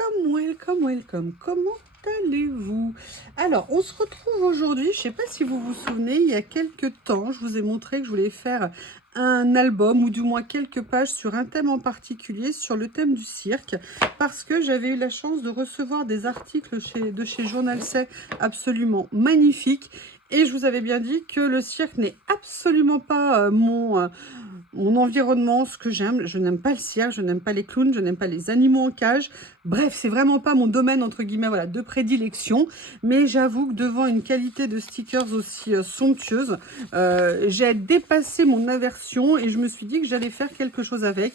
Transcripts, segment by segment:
Welcome, welcome, welcome. Comment allez-vous? Alors, on se retrouve aujourd'hui. Je ne sais pas si vous vous souvenez, il y a quelques temps, je vous ai montré que je voulais faire un album ou du moins quelques pages sur un thème en particulier, sur le thème du cirque, parce que j'avais eu la chance de recevoir des articles de chez Journal C absolument magnifiques. Et je vous avais bien dit que le cirque n'est absolument pas mon environnement, ce que j'aime. Je n'aime pas le cirque, je n'aime pas les clowns, je n'aime pas les animaux en cage. Bref, c'est vraiment pas mon domaine, entre guillemets, voilà, de prédilection. Mais j'avoue que devant une qualité de stickers aussi somptueuse, j'ai dépassé mon aversion et je me suis dit que j'allais faire quelque chose avec.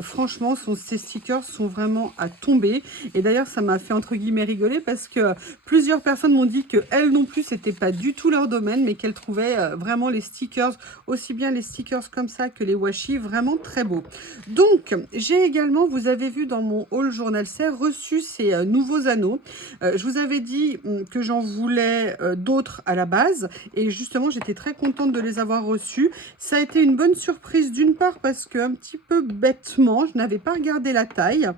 Franchement, ces stickers sont vraiment à tomber. Et d'ailleurs, ça m'a fait, entre guillemets, rigoler parce que plusieurs personnes m'ont dit qu'elles non plus, c'était pas du tout leur domaine, mais qu'elles trouvaient vraiment les stickers, aussi bien les stickers comme ça que les washi, vraiment très beaux. Donc, j'ai également, vous avez vu dans mon haul Journal C, reçu ces nouveaux anneaux. Je vous avais dit que j'en voulais d'autres à la base, et justement, j'étais très contente de les avoir reçus. Ça a été une bonne surprise, d'une part, parce que un petit peu bêtement, je n'avais pas regardé la taille,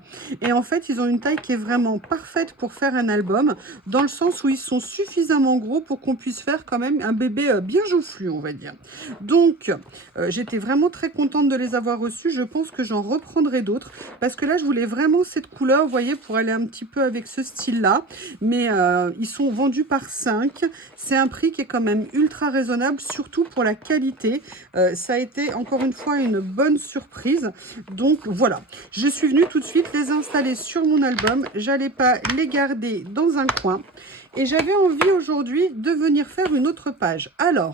et en fait, ils ont une taille qui est vraiment parfaite pour faire un album, dans le sens où ils sont suffisamment gros pour qu'on puisse faire quand même un bébé bien joufflu, on va dire. Donc, j'étais vraiment très contente de les avoir reçus. Je pense que j'en reprendrai d'autres, parce que là, je voulais vraiment cette couleur, vous voyez, pour aller un petit peu avec ce style-là. Mais ils sont vendus par 5. C'est un prix qui est quand même ultra raisonnable, surtout pour la qualité. Ça a été, encore une fois, une bonne surprise. Donc, voilà. Je suis venue tout de suite les installer sur mon album. J'allais pas les garder dans un coin. Et j'avais envie aujourd'hui de venir faire une autre page. Alors,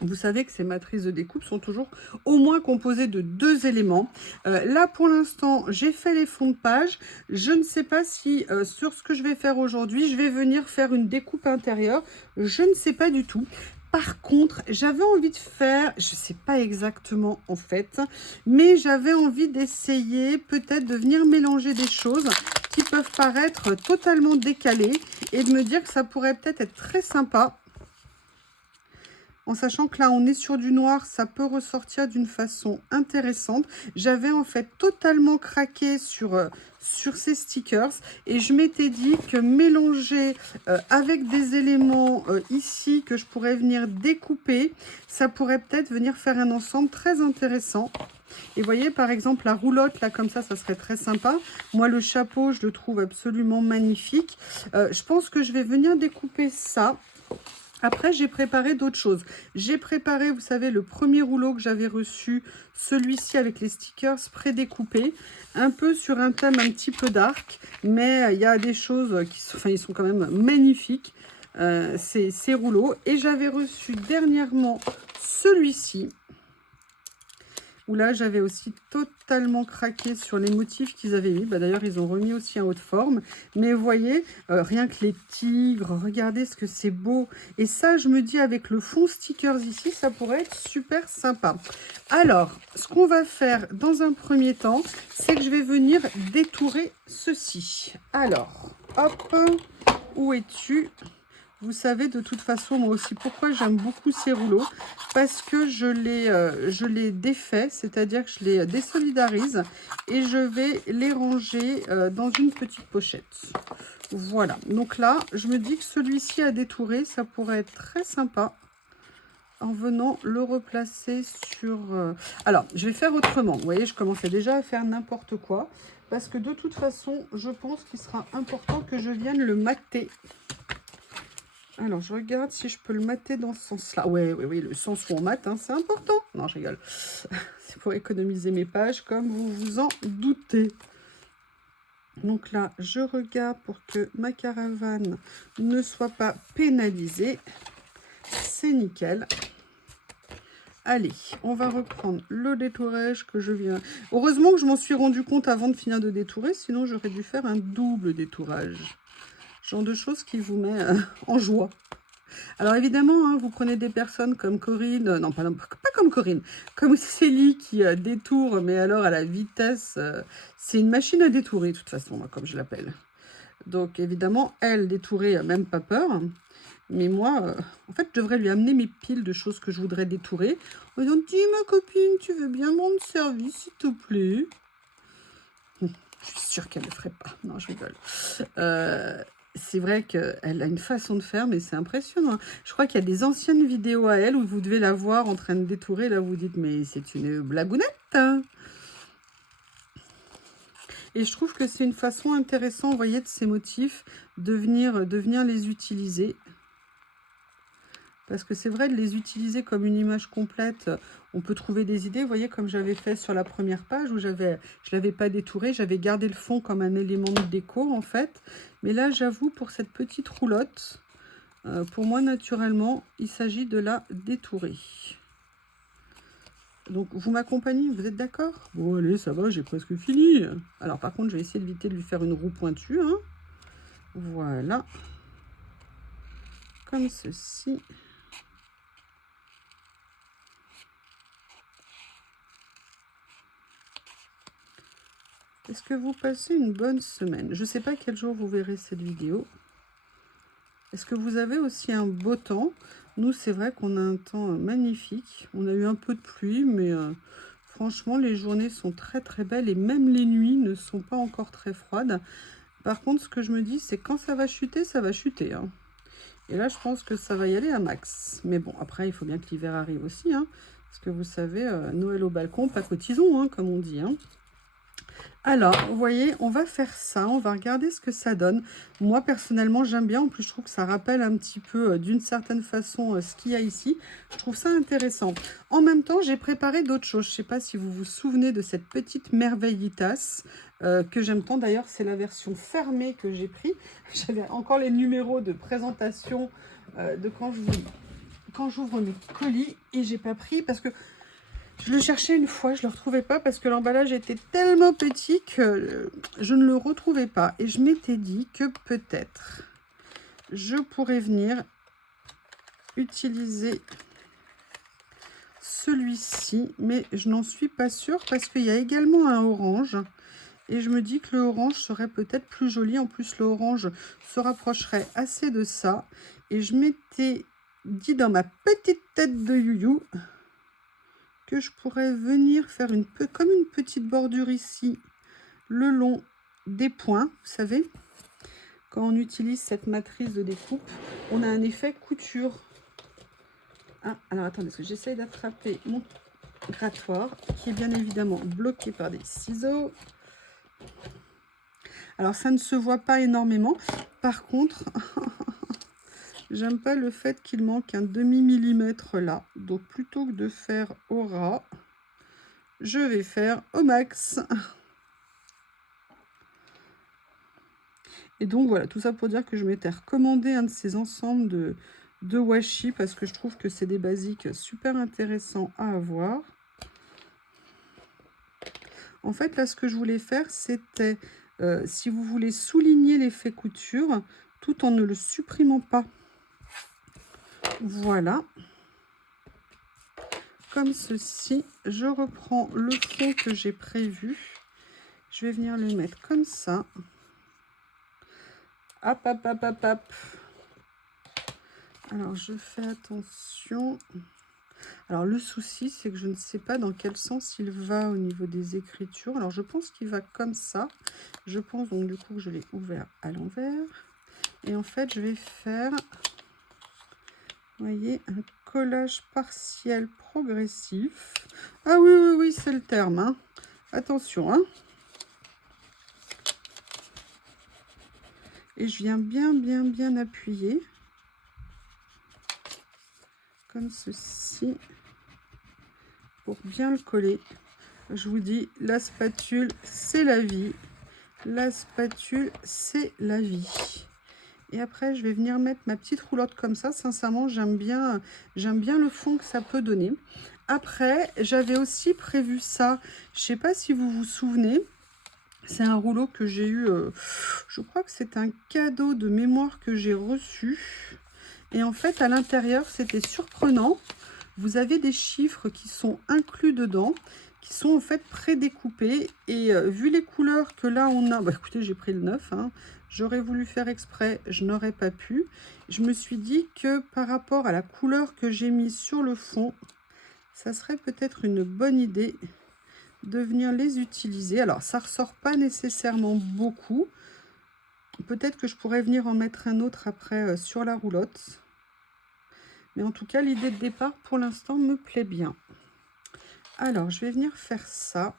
vous savez que ces matrices de découpe sont toujours au moins composées de 2 éléments. Là, pour l'instant, j'ai fait les fonds de page. Je ne sais pas si sur ce que je vais faire aujourd'hui, je vais venir faire une découpe intérieure. Je ne sais pas du tout. Par contre, j'avais envie de faire, je ne sais pas exactement en fait, mais j'avais envie d'essayer peut-être de venir mélanger des choses qui peuvent paraître totalement décalées et de me dire que ça pourrait peut-être être très sympa. En sachant que là, on est sur du noir, ça peut ressortir d'une façon intéressante. J'avais en fait totalement craqué sur ces stickers. Et je m'étais dit que mélanger avec des éléments ici que je pourrais venir découper, ça pourrait peut-être venir faire un ensemble très intéressant. Et vous voyez, par exemple, la roulotte, là, comme ça serait très sympa. Moi, le chapeau, je le trouve absolument magnifique. Je pense que je vais venir découper ça. Après, j'ai préparé d'autres choses. J'ai préparé, vous savez, le premier rouleau que j'avais reçu, celui-ci avec les stickers prédécoupés, un peu sur un thème un petit peu dark, mais il y a des choses qui sont, enfin, ils sont quand même magnifiques, ces rouleaux. Et j'avais reçu dernièrement celui-ci, où là, j'avais aussi totalement craqué sur les motifs qu'ils avaient mis. Bah, d'ailleurs, ils ont remis aussi en haute forme. Mais vous voyez, rien que les tigres, regardez ce que c'est beau. Et ça, je me dis, avec le fond stickers ici, ça pourrait être super sympa. Alors, ce qu'on va faire dans un premier temps, c'est que je vais venir détourer ceci. Alors, hop, où es-tu ? Vous savez de toute façon, moi aussi, pourquoi j'aime beaucoup ces rouleaux. Parce que je les défais, c'est-à-dire que je les désolidarise et je vais les ranger dans une petite pochette. Voilà, donc là, je me dis que celui-ci à détourer, ça pourrait être très sympa en venant le replacer sur... Alors, je vais faire autrement. Vous voyez, je commençais déjà à faire n'importe quoi. Parce que de toute façon, je pense qu'il sera important que je vienne le mater. Alors, je regarde si je peux le mater dans ce sens-là. Oui, le sens où on mate, hein, c'est important. Non, je rigole. C'est pour économiser mes pages, comme vous vous en doutez. Donc là, je regarde pour que ma caravane ne soit pas pénalisée. C'est nickel. Allez, on va reprendre le détourage que je viens... Heureusement que je m'en suis rendu compte avant de finir de détourer, sinon j'aurais dû faire un double détourage. Genre de choses qui vous met en joie. Alors évidemment, hein, vous prenez des personnes comme Corinne, non pas comme Corinne, comme Célie qui détourne, mais alors à la vitesse, c'est une machine à détourer de toute façon, moi, comme je l'appelle. Donc évidemment, elle détourait même pas peur, mais moi, en fait, je devrais lui amener mes piles de choses que je voudrais détourer, en disant, dis ma copine, tu veux bien me rendre service, s'il te plaît? Je suis sûre qu'elle ne le ferait pas. Non, je rigole. C'est vrai qu'elle a une façon de faire, mais c'est impressionnant. Je crois qu'il y a des anciennes vidéos à elle où vous devez la voir en train de détourer. Là, vous dites, mais c'est une blagounette, hein. Et je trouve que c'est une façon intéressante, vous voyez, de ces motifs, de venir les utiliser. Parce que c'est vrai de les utiliser comme une image complète, on peut trouver des idées. Vous voyez, comme j'avais fait sur la première page où je ne l'avais pas détouré, j'avais gardé le fond comme un élément de déco en fait. Mais là, j'avoue, pour cette petite roulotte, pour moi, naturellement, il s'agit de la détourer. Donc, vous m'accompagnez, vous êtes d'accord? Bon, allez, ça va, j'ai presque fini. Alors, par contre, je vais essayer d'éviter de lui faire une roue pointue, hein. Voilà. Comme ceci. Est-ce que vous passez une bonne semaine? Je ne sais pas quel jour vous verrez cette vidéo. Est-ce que vous avez aussi un beau temps? Nous, c'est vrai qu'on a un temps magnifique. On a eu un peu de pluie, mais franchement, les journées sont très très belles et même les nuits ne sont pas encore très froides. Par contre, ce que je me dis, c'est quand ça va chuter, hein. Et là, je pense que ça va y aller à max. Mais bon, après, il faut bien que l'hiver arrive aussi, hein. Parce que vous savez, Noël au balcon, pas cotisons, hein, comme on dit, hein. Alors, vous voyez, on va faire ça, on va regarder ce que ça donne. Moi, personnellement, j'aime bien. En plus, je trouve que ça rappelle un petit peu, d'une certaine façon, ce qu'il y a ici. Je trouve ça intéressant. En même temps, j'ai préparé d'autres choses. Je ne sais pas si vous vous souvenez de cette petite merveillitas que j'aime tant. D'ailleurs, c'est la version fermée que j'ai pris. J'avais encore les numéros de présentation de quand j'ouvre mes colis et j'ai pas pris parce que je le cherchais une fois, je ne le retrouvais pas parce que l'emballage était tellement petit que je ne le retrouvais pas. Et je m'étais dit que peut-être je pourrais venir utiliser celui-ci, mais je n'en suis pas sûre parce qu'il y a également un orange. Et je me dis que le orange serait peut-être plus joli. En plus, le orange se rapprocherait assez de ça. Et je m'étais dit dans ma petite tête de youyou que je pourrais venir faire comme une petite bordure ici, le long des points, vous savez. Quand on utilise cette matrice de découpe, on a un effet couture. Ah, alors attendez, parce que j'essaye d'attraper mon grattoir, qui est bien évidemment bloqué par des ciseaux. Alors ça ne se voit pas énormément. Par contre, j'aime pas le fait qu'il manque un demi-millimètre là. Donc plutôt que de faire au ras, je vais faire au max. Et donc voilà, tout ça pour dire que je m'étais recommandé un de ces ensembles de washi parce que je trouve que c'est des basiques super intéressants à avoir. En fait, là, ce que je voulais faire, c'était, si vous voulez souligner l'effet couture, tout en ne le supprimant pas. Voilà. Comme ceci, je reprends le fond que j'ai prévu. Je vais venir le mettre comme ça. Hop, hop, hop, hop, hop. Alors, je fais attention. Alors, le souci, c'est que je ne sais pas dans quel sens il va au niveau des écritures. Alors, je pense qu'il va comme ça. Je pense donc du coup que je l'ai ouvert à l'envers. Et en fait, je vais faire, vous voyez, un collage partiel progressif. Ah oui, oui, oui, c'est le terme, hein. Attention, hein. Et je viens bien appuyer. Comme ceci. Pour bien le coller. Je vous dis, la spatule, c'est la vie. La spatule, c'est la vie. Et après, je vais venir mettre ma petite roulotte comme ça. Sincèrement, j'aime bien le fond que ça peut donner. Après, j'avais aussi prévu ça. Je ne sais pas si vous vous souvenez. C'est un rouleau que j'ai eu, je crois que c'est un cadeau de mémoire que j'ai reçu. Et en fait, à l'intérieur, c'était surprenant. Vous avez des chiffres qui sont inclus dedans, qui sont en fait prédécoupés. Et vu les couleurs que là, on a... Bah, écoutez, j'ai pris le 9. Hein. J'aurais voulu faire exprès, je n'aurais pas pu. Je me suis dit que par rapport à la couleur que j'ai mise sur le fond, ça serait peut-être une bonne idée de venir les utiliser. Alors, ça ressort pas nécessairement beaucoup. Peut-être que je pourrais venir en mettre un autre après sur la roulotte. Mais en tout cas, l'idée de départ, pour l'instant, me plaît bien. Alors, je vais venir faire ça.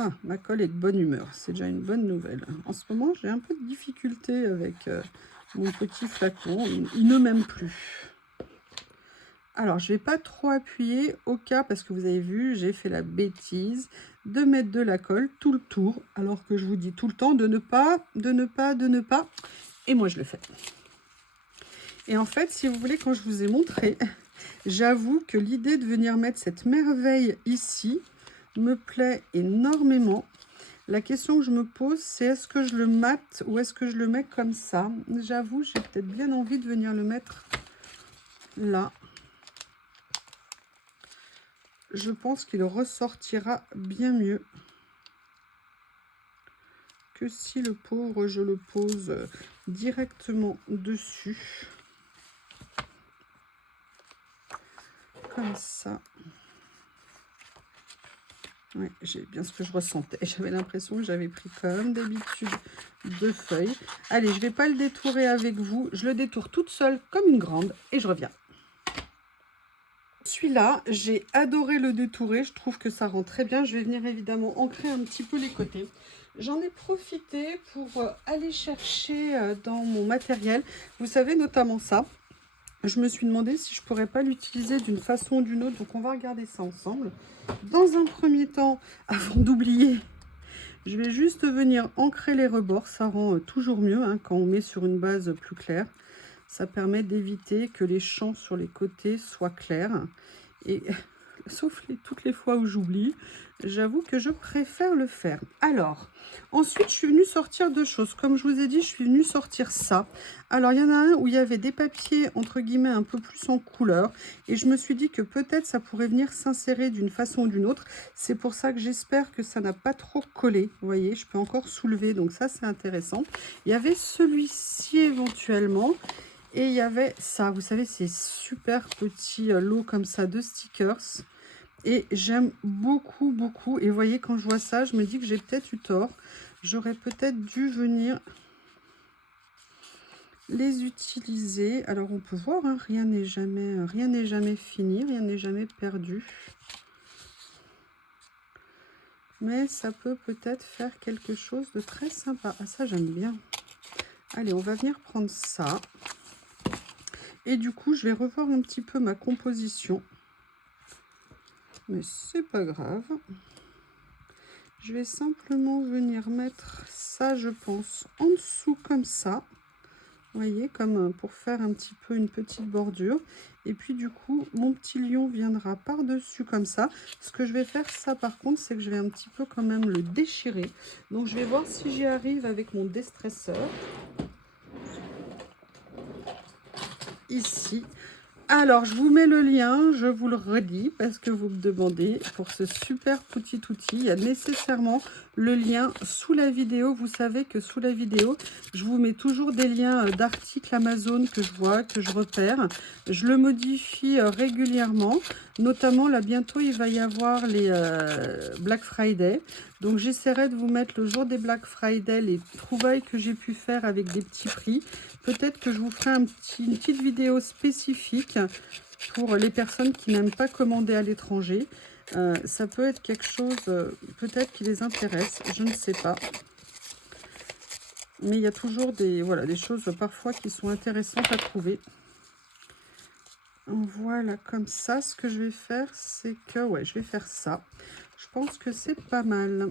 Ah, ma colle est de bonne humeur. C'est déjà une bonne nouvelle. En ce moment, j'ai un peu de difficulté avec mon petit flacon. Il ne m'aime plus. Alors, je ne vais pas trop appuyer au cas, parce que vous avez vu, j'ai fait la bêtise de mettre de la colle tout le tour, alors que je vous dis tout le temps de ne pas. Et moi, je le fais. Et en fait, si vous voulez, quand je vous ai montré, j'avoue que l'idée de venir mettre cette merveille ici me plaît énormément. La question que je me pose, c'est est-ce que je le mate ou est-ce que je le mets comme ça? J'avoue, j'ai peut-être bien envie de venir le mettre là. Je pense qu'il ressortira bien mieux que si le pauvre, je le pose directement dessus. Comme ça. Ouais, j'ai bien ce que je ressentais. J'avais l'impression que j'avais pris comme d'habitude 2 feuilles. Allez, je ne vais pas le détourer avec vous. Je le détourne toute seule comme une grande et je reviens. Celui-là, j'ai adoré le détourer. Je trouve que ça rend très bien. Je vais venir évidemment ancrer un petit peu les côtés. J'en ai profité pour aller chercher dans mon matériel. Vous savez, notamment ça. Je me suis demandé si je pourrais pas l'utiliser d'une façon ou d'une autre. Donc, on va regarder ça ensemble. Dans un premier temps, avant d'oublier, je vais juste venir ancrer les rebords. Ça rend toujours mieux hein, quand on met sur une base plus claire. Ça permet d'éviter que les champs sur les côtés soient clairs. Et sauf toutes les fois où j'oublie, j'avoue que je préfère le faire. Alors, ensuite, je suis venue sortir 2 choses. Comme je vous ai dit, je suis venue sortir ça. Alors, il y en a un où il y avait des papiers, entre guillemets, un peu plus en couleur. Et je me suis dit que peut-être ça pourrait venir s'insérer d'une façon ou d'une autre. C'est pour ça que j'espère que ça n'a pas trop collé. Vous voyez, je peux encore soulever. Donc ça, c'est intéressant. Il y avait celui-ci éventuellement. Et il y avait ça, vous savez, ces super petits lots comme ça de stickers. Et j'aime beaucoup, beaucoup. Et vous voyez, quand je vois ça, je me dis que j'ai peut-être eu tort. J'aurais peut-être dû venir les utiliser. Alors, on peut voir, hein, rien n'est jamais fini, rien n'est jamais perdu. Mais ça peut peut-être faire quelque chose de très sympa. Ah, ça, j'aime bien. Allez, on va venir prendre ça. Et du coup, je vais revoir un petit peu ma composition. Mais c'est pas grave. Je vais simplement venir mettre ça, je pense, en dessous comme ça. Vous voyez, comme pour faire un petit peu une petite bordure. Et puis du coup, mon petit lion viendra par-dessus comme ça. Ce que je vais faire, ça par contre, c'est que je vais un petit peu quand même le déchirer. Donc je vais voir si j'y arrive avec mon déstresseur. Ici. Alors, je vous mets le lien, je vous le redis, parce que vous me demandez pour ce super petit outil. Il y a nécessairement le lien sous la vidéo. Vous savez que sous la vidéo, je vous mets toujours des liens d'articles Amazon que je vois, que je repère. Je le modifie régulièrement. Notamment, là, bientôt, il va y avoir les Black Friday. Donc, j'essaierai de vous mettre le jour des Black Friday les trouvailles que j'ai pu faire avec des petits prix. Peut-être que je vous ferai une petite vidéo spécifique pour les personnes qui n'aiment pas commander à l'étranger. Ça peut être quelque chose, peut-être qui les intéresse, je ne sais pas. Mais il y a toujours des choses parfois qui sont intéressantes à trouver. Voilà, comme ça, ce que je vais faire, c'est que, ouais, je vais faire ça. Je pense que c'est pas mal.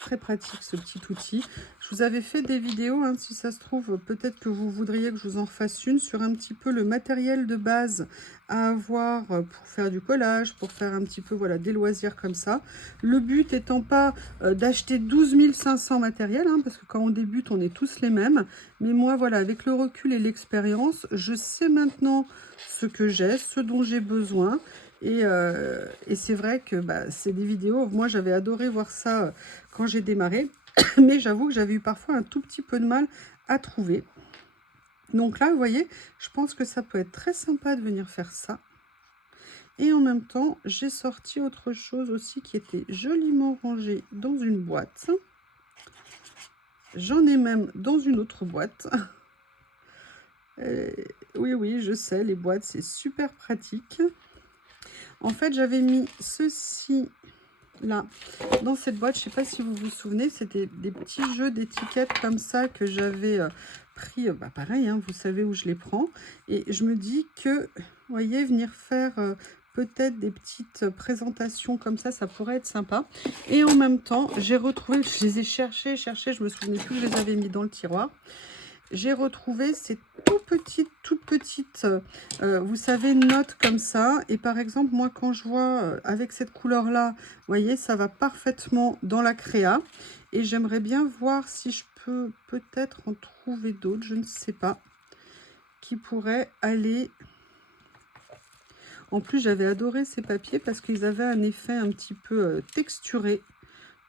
Très pratique ce petit outil. Je vous avais fait des vidéos, hein, si ça se trouve, peut-être que vous voudriez que je vous en fasse une sur un petit peu le matériel de base à avoir pour faire du collage, pour faire un petit peu des loisirs comme ça. Le but étant pas d'acheter 12 500 matériels, hein, parce que quand on débute, on est tous les mêmes. Mais moi, voilà, avec le recul et l'expérience, je sais maintenant ce que j'ai, ce dont j'ai besoin. Et c'est vrai que c'est des vidéos, moi j'avais adoré voir ça quand j'ai démarré. Mais j'avoue que j'avais eu parfois un tout petit peu de mal à trouver. Donc là, vous voyez, je pense que ça peut être très sympa de venir faire ça. Et en même temps, j'ai sorti autre chose aussi qui était joliment rangé dans une boîte. J'en ai même dans une autre boîte. Oui, oui, je sais, les boîtes, c'est super pratique. En fait, j'avais mis ceci là dans cette boîte. Je ne sais pas si vous vous souvenez, c'était des petits jeux d'étiquettes comme ça que j'avais pris. Pareil, hein, vous savez où je les prends. Et je me dis que, vous voyez, venir faire peut-être des petites présentations comme ça pourrait être sympa. Et en même temps, j'ai retrouvé, je les ai cherchés, je me souvenais plus que je les avais mis dans le tiroir. J'ai retrouvé ces toutes petites, vous savez, notes comme ça. Et par exemple, moi, quand je vois avec cette couleur-là, vous voyez, ça va parfaitement dans la créa. Et j'aimerais bien voir si je peux peut-être en trouver d'autres, je ne sais pas, qui pourraient aller. En plus, j'avais adoré ces papiers parce qu'ils avaient un effet un petit peu texturé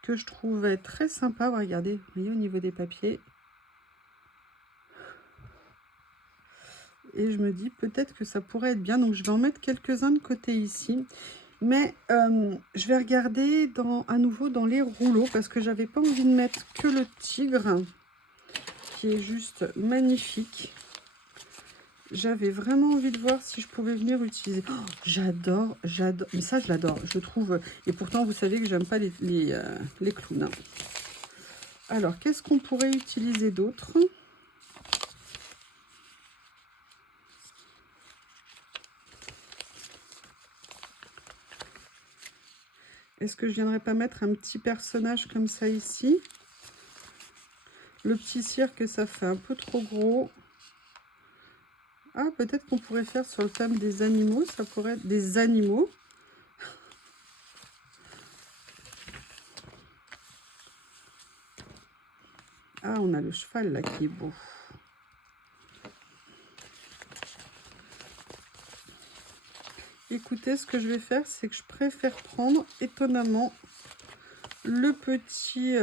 que je trouvais très sympa. Regardez, vous voyez, au niveau des papiers. Et je me dis peut-être que ça pourrait être bien. Donc je vais en mettre quelques-uns de côté ici. Mais je vais regarder à nouveau dans les rouleaux parce que j'avais pas envie de mettre que le tigre qui est juste magnifique. J'avais vraiment envie de voir si je pouvais venir utiliser. Oh, j'adore. Mais ça, je l'adore. Je trouve. Et pourtant, vous savez que j'aime pas les clowns. Hein. Alors, qu'est-ce qu'on pourrait utiliser d'autre ? Est-ce que je viendrais pas mettre un petit personnage comme ça ici? Le petit cirque, ça fait un peu trop gros. Ah, peut-être qu'on pourrait faire sur le thème des animaux. Ça pourrait être des animaux. Ah, on a le cheval là qui est beau. Écoutez, ce que je vais faire, c'est que je préfère prendre, étonnamment, le petit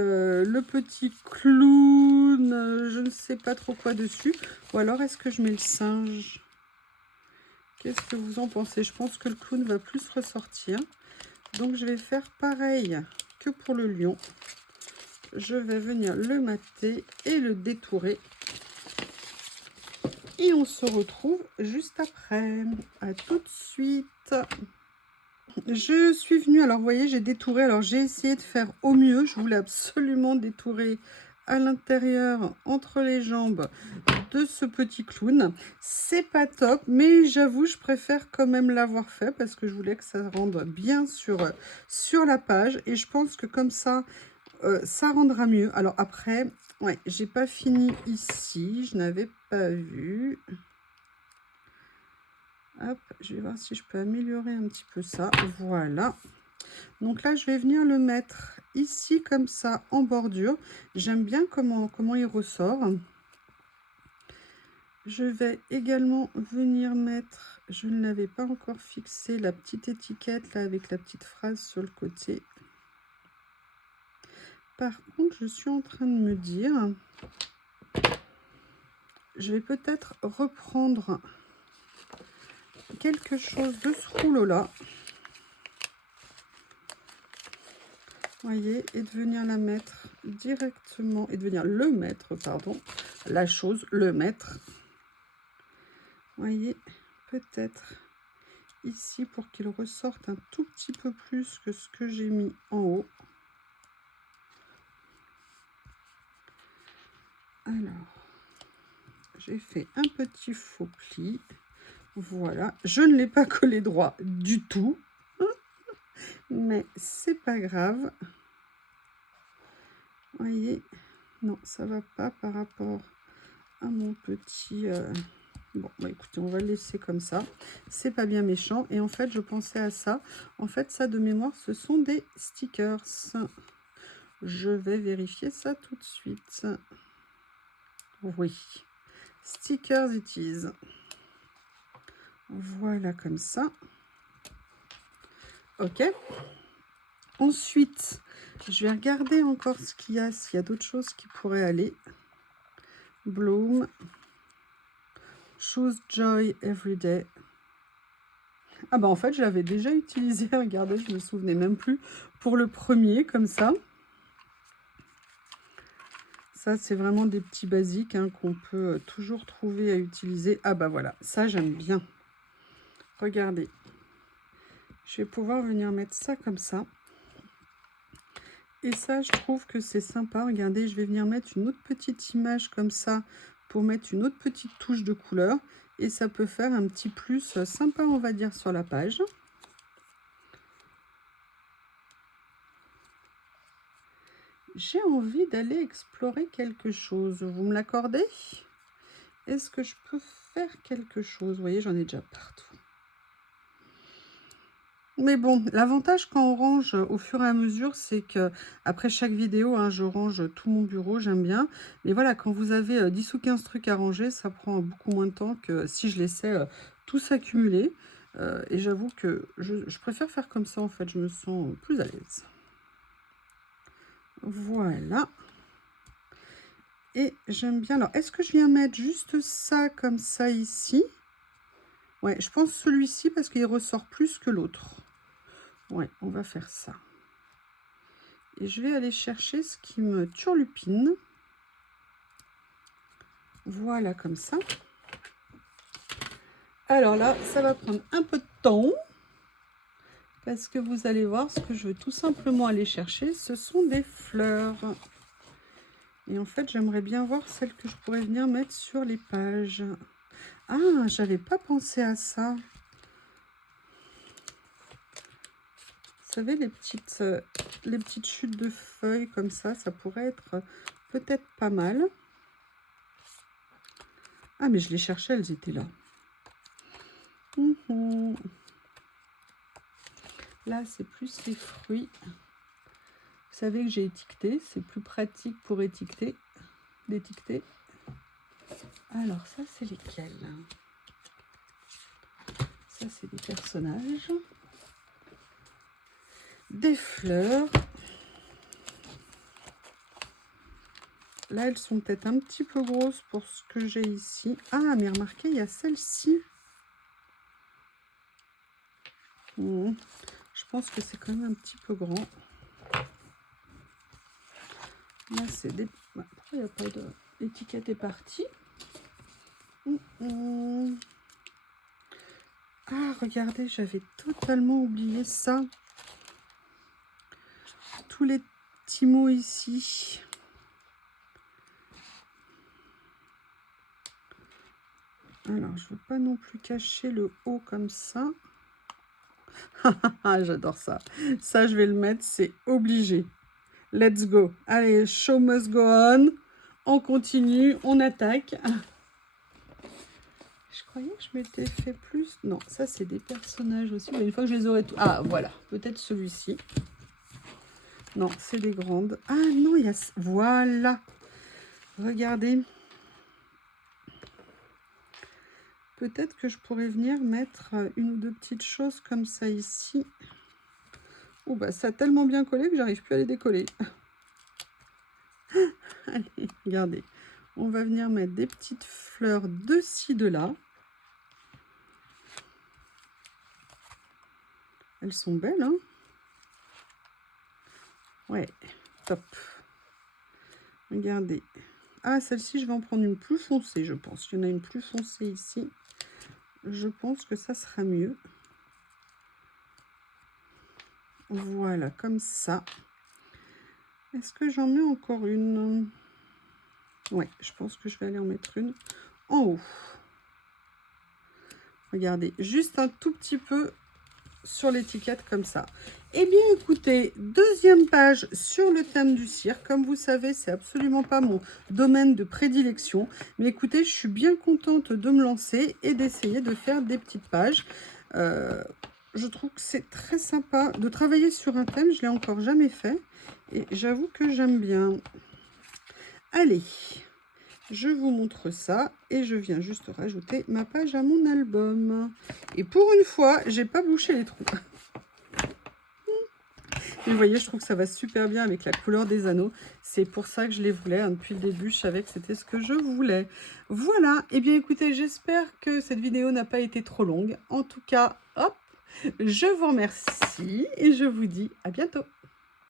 clown, je ne sais pas trop quoi dessus. Ou alors, est-ce que je mets le singe? Qu'est-ce que vous en pensez? Je pense que le clown va plus ressortir. Donc, je vais faire pareil que pour le lion. Je vais venir le mater et le détourer. Et on se retrouve juste après. À tout de suite. Je suis venue, alors vous voyez, j'ai détouré. Alors j'ai essayé de faire au mieux. Je voulais absolument détourer à l'intérieur, entre les jambes de ce petit clown. C'est pas top, mais j'avoue, je préfère quand même l'avoir fait parce que je voulais que ça rende bien sur la page. Et je pense que comme ça, ça rendra mieux. Alors après, ouais, j'ai pas fini ici. Je n'avais pas vu. Hop, je vais voir si je peux améliorer un petit peu ça. Voilà. Donc là, je vais venir le mettre ici comme ça en bordure. J'aime bien comment il ressort. Je vais également venir mettre, je ne l'avais pas encore fixé, la petite étiquette là avec la petite phrase sur le côté. Par contre, je suis en train de me dire, je vais peut-être reprendre quelque chose de ce rouleau-là. Voyez, et de venir la mettre directement, et de venir le mettre, pardon, la chose, le mettre. Voyez, peut-être ici pour qu'il ressorte un tout petit peu plus que ce que j'ai mis en haut. Alors, j'ai fait un petit faux pli. Voilà, je ne l'ai pas collé droit du tout, mais c'est pas grave. Voyez, non, ça va pas par rapport à mon petit... Bon, bah écoutez, on va le laisser comme ça. C'est pas bien méchant. Et en fait, je pensais à ça. En fait, ça de mémoire, ce sont des stickers. Je vais vérifier ça tout de suite. Oui, stickers it is. Voilà comme ça. Ok. Ensuite, je vais regarder encore ce qu'il y a, s'il y a d'autres choses qui pourraient aller. Bloom. Choose Joy Everyday. Ah bah en fait, je l'avais déjà utilisé. Regardez, je me souvenais même plus. Pour le premier, comme ça. Ça, c'est vraiment des petits basiques hein, qu'on peut toujours trouver à utiliser. Ah bah voilà, ça j'aime bien. Regardez. Je vais pouvoir venir mettre ça comme ça. Et ça, je trouve que c'est sympa. Regardez, je vais venir mettre une autre petite image comme ça pour mettre une autre petite touche de couleur. Et ça peut faire un petit plus sympa, on va dire, sur la page. J'ai envie d'aller explorer quelque chose. Vous me l'accordez? Est-ce que je peux faire quelque chose? Vous voyez, j'en ai déjà partout. Mais bon, l'avantage quand on range au fur et à mesure, c'est que après chaque vidéo, hein, je range tout mon bureau, j'aime bien. Mais voilà, quand vous avez 10 ou 15 trucs à ranger, ça prend beaucoup moins de temps que si je laissais tout s'accumuler. Et j'avoue que je préfère faire comme ça, en fait, je me sens plus à l'aise. Voilà. Et j'aime bien. Alors, est-ce que je viens mettre juste ça comme ça ici? Ouais, je pense celui-ci parce qu'il ressort plus que l'autre. Ouais, on va faire ça. Et je vais aller chercher ce qui me turlupine. Voilà, comme ça. Alors là, ça va prendre un peu de temps. Parce que vous allez voir, ce que je veux tout simplement aller chercher, ce sont des fleurs. Et en fait, j'aimerais bien voir celles que je pourrais venir mettre sur les pages. Ah, j'avais pas pensé à ça. Vous savez, les petites chutes de feuilles comme ça pourrait être peut-être pas mal. Ah, mais je les cherchais, elles étaient là. Là, c'est plus les fruits. Vous savez que j'ai étiqueté, c'est plus pratique pour d'étiqueter. Alors, ça, c'est lesquels? Ça, c'est des personnages. Des fleurs. Là, elles sont peut-être un petit peu grosses pour ce que j'ai ici. Ah, mais remarquez, il y a celle-ci. Je pense que c'est quand même un petit peu grand. Là, c'est des... Pourquoi il n'y a pas de... L'étiquette est partie. Ah, regardez, j'avais totalement oublié ça. Tous les petits mots ici. Alors, je ne veux pas non plus cacher le haut comme ça. J'adore ça. Ça, je vais le mettre, c'est obligé. Let's go. Allez, show must go on. On continue, on attaque. Je croyais que je m'étais fait plus. Non, ça, c'est des personnages aussi. Mais une fois que je les aurai tous... Ah, voilà. Peut-être celui-ci. Non, c'est des grandes. Ah, non, il y a... Voilà. Regardez. Peut-être que je pourrais venir mettre une ou deux petites choses comme ça ici. Oh, bah, ça a tellement bien collé que j'arrive plus à les décoller. Allez, regardez. On va venir mettre des petites fleurs de ci, de là. Elles sont belles, hein? Ouais, top. Regardez. Ah, celle-ci, je vais en prendre une plus foncée, je pense. Il y en a une plus foncée ici. Je pense que ça sera mieux. Voilà, comme ça. Est-ce que j'en mets encore une? Ouais, je pense que je vais aller en mettre une en haut. Regardez, juste un tout petit peu sur l'étiquette comme ça. Eh bien, écoutez, deuxième page sur le thème du cirque. Comme vous savez, c'est absolument pas mon domaine de prédilection. Mais écoutez, je suis bien contente de me lancer et d'essayer de faire des petites pages. Je trouve que c'est très sympa de travailler sur un thème. Je ne l'ai encore jamais fait. Et j'avoue que j'aime bien. Allez, je vous montre ça. Et je viens juste rajouter ma page à mon album. Et pour une fois, j'ai pas bouché les trous. Et vous voyez, je trouve que ça va super bien avec la couleur des anneaux. C'est pour ça que je les voulais. Hein. Depuis le début, je savais que c'était ce que je voulais. Voilà. Eh bien, écoutez, j'espère que cette vidéo n'a pas été trop longue. En tout cas, hop, je vous remercie et je vous dis à bientôt.